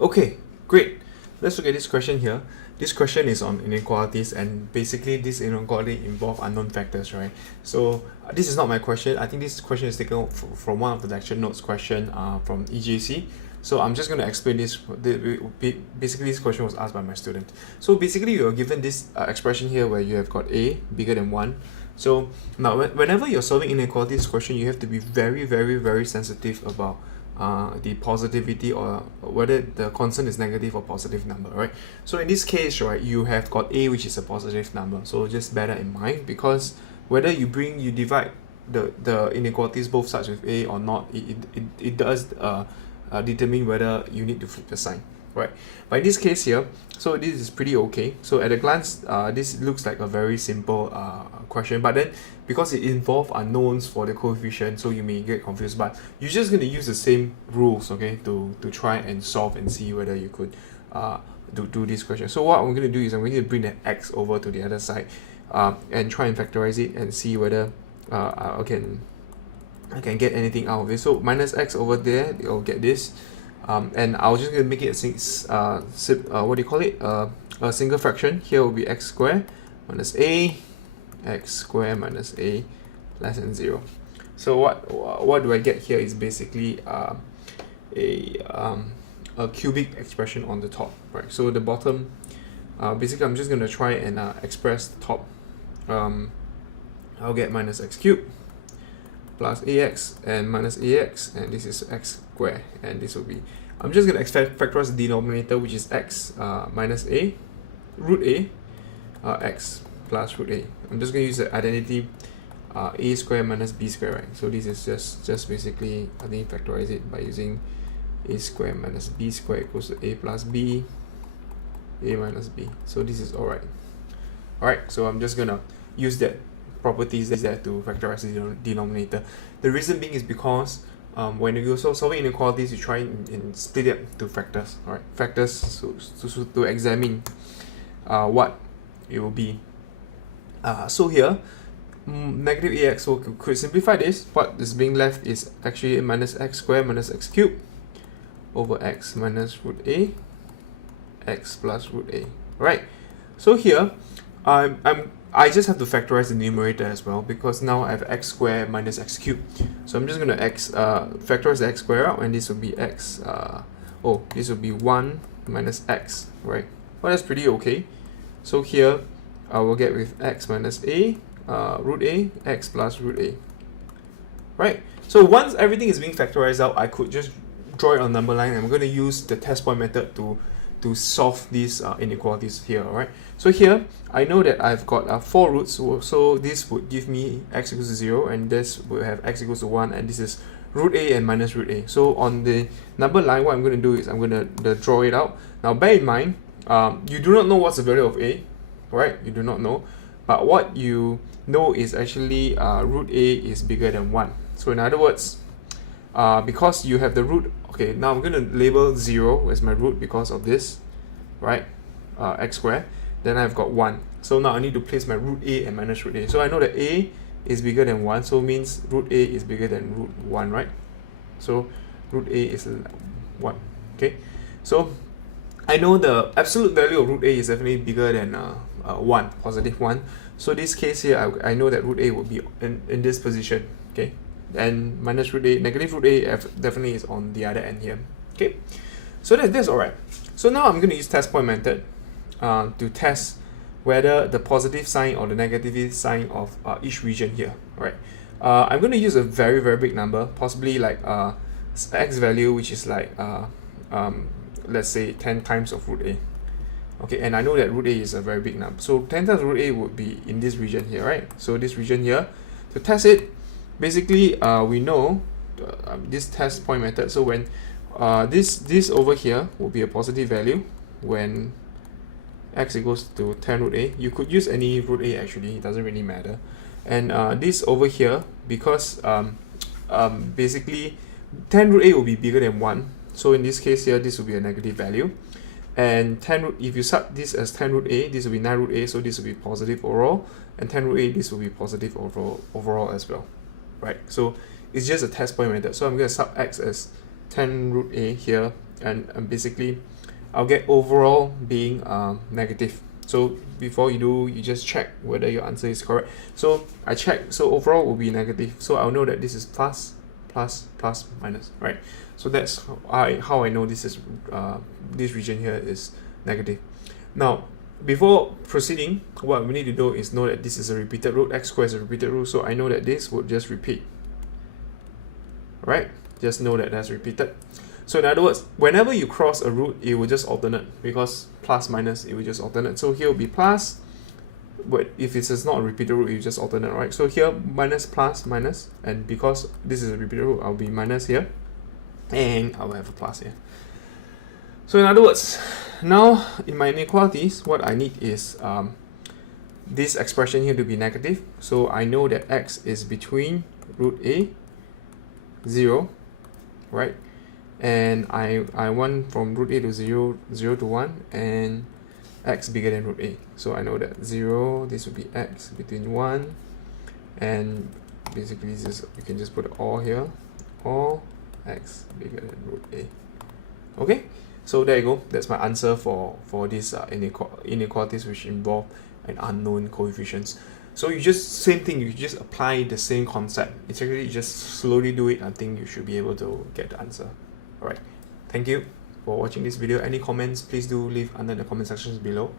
Okay, great. Let's look at this question here. This question is on inequalities, and basically this inequality involve unknown factors, right? So this is not my question. I think this question is taken from one of the lecture notes question from EJC. So I'm just going to explain this. Basically, this question was asked by my student. So basically, you are given this expression here where you have got a bigger than 1. So now whenever you're solving inequalities question, you have to be very, very, very sensitive about the positivity or whether the constant is negative or positive number, right? So in this case, right, you have got a, which is a positive number. So just bear that in mind, because whether you divide the inequalities both sides with a or not, it does determine whether you need to flip the sign, right? But in this case here, so this is pretty okay. So at a glance, this looks like a very simple question, but then because it involves unknowns for the coefficient, so you may get confused. But you're just going to use the same rules, okay, to try and solve and see whether you could do this question. So what I'm going to do is I'm going to bring the x over to the other side and try and factorize it and see whether I can get anything out of it. So minus x over there, you'll get this. And I'll just gonna make it a single fraction. Here will be x squared minus a, x squared minus a less than 0. So what do I get here is basically a cubic expression on the top, right? So the bottom, basically I'm just gonna try and express the top. I'll get minus x cubed plus ax and minus ax, and this is x squared, and this will be, I'm just going to factorize the denominator, which is x minus a, root a, x plus root a. I'm just going to use the identity a squared minus b squared, right? So this is just basically, I think, factorize it by using a squared minus b squared equals to a plus b, a minus b. So this is alright. Alright, so I'm just going to use that properties there to factorize the denominator. The reason being is because when you go solving inequalities, you try and split it to factors. All right, factors to examine what it will be. So here, negative ax. So could simplify this. What is being left is actually minus x squared minus x cubed over x minus root a, x plus root a. Right. So here, I just have to factorize the numerator as well, because now I have x squared minus x cubed. So I'm just going to factorize the x squared out, and this will be x, this will be 1 minus x, right? Well, that's pretty okay. So here, I will get with x minus a, root a, x plus root a, right? So once everything is being factorized out, I could just draw it on number line. I'm going to use the test point method to solve these inequalities here, alright? So here, I know that I've got 4 roots, so this would give me x equals to 0, and this will have x equals to 1, and this is root a and minus root a. So on the number line, what I'm going to do is I'm going to draw it out. Now bear in mind, you do not know what's the value of a, right? You do not know, but what you know is actually root a is bigger than 1. So in other words, because you have the root, okay, now I'm going to label 0 as my root because of this, right? X squared. Then I've got 1. So now I need to place my root a and minus root a. So I know that a is bigger than 1, so means root a is bigger than root 1, right? So root a is 1, okay? So I know the absolute value of root a is definitely bigger than 1, positive 1. So this case here, I know that root a will be in this position, okay? And minus root a, negative root a definitely is on the other end here, okay? So that's alright. So now I'm going to use test point method to test whether the positive sign or the negative sign of each region here, right? I'm going to use a very, very big number, possibly like x value, which is like let's say 10 times of root a. Okay, and I know that root a is a very big number, so 10 times root a would be in this region here, right? So this region here, to test it, basically we know this test point method. So when this over here will be a positive value when x equals to 10 root a. You could use any root a, actually, it doesn't really matter. And this over here, because basically 10 root a will be bigger than 1, so in this case here, this will be a negative value. And 10 root, if you sub this as 10 root a, this will be 9 root a, so this will be positive overall, and 10 root a, this will be positive overall as well, right? So it's just a test point method. So I'm going to sub x as 10 root a here, and basically I'll get overall being negative. So before you do, you just check whether your answer is correct. So I check, so overall will be negative. So I'll know that this is plus, plus, plus, minus, right? So that's how I know this is this region here is negative. Now, before proceeding, what we need to do is know that this is a repeated root. X squared is a repeated root, so I know that this would just repeat. Right? Just know that that's repeated. So in other words, whenever you cross a root, it will just alternate, because plus minus, it will just alternate. So here will be plus, but if it is not a repeated root, you just alternate, right? So here minus, plus, minus, and because this is a repeated root, I'll be minus here, and I'll have a plus here. So in other words, now in my inequalities, what I need is this expression here to be negative. So I know that x is between root a, 0, right? And I want from root a to 0, 0 to 1, and x bigger than root a. So I know that 0, this would be x between 1, and basically this is, you can just put all here, all x bigger than root a. Okay, so there you go. That's my answer for these inequalities which involve an unknown coefficients. So you just, same thing, you just apply the same concept. It's actually, you just slowly do it. I think you should be able to get the answer. Alright, thank you for watching this video. Any comments, please do leave under the comment sections below.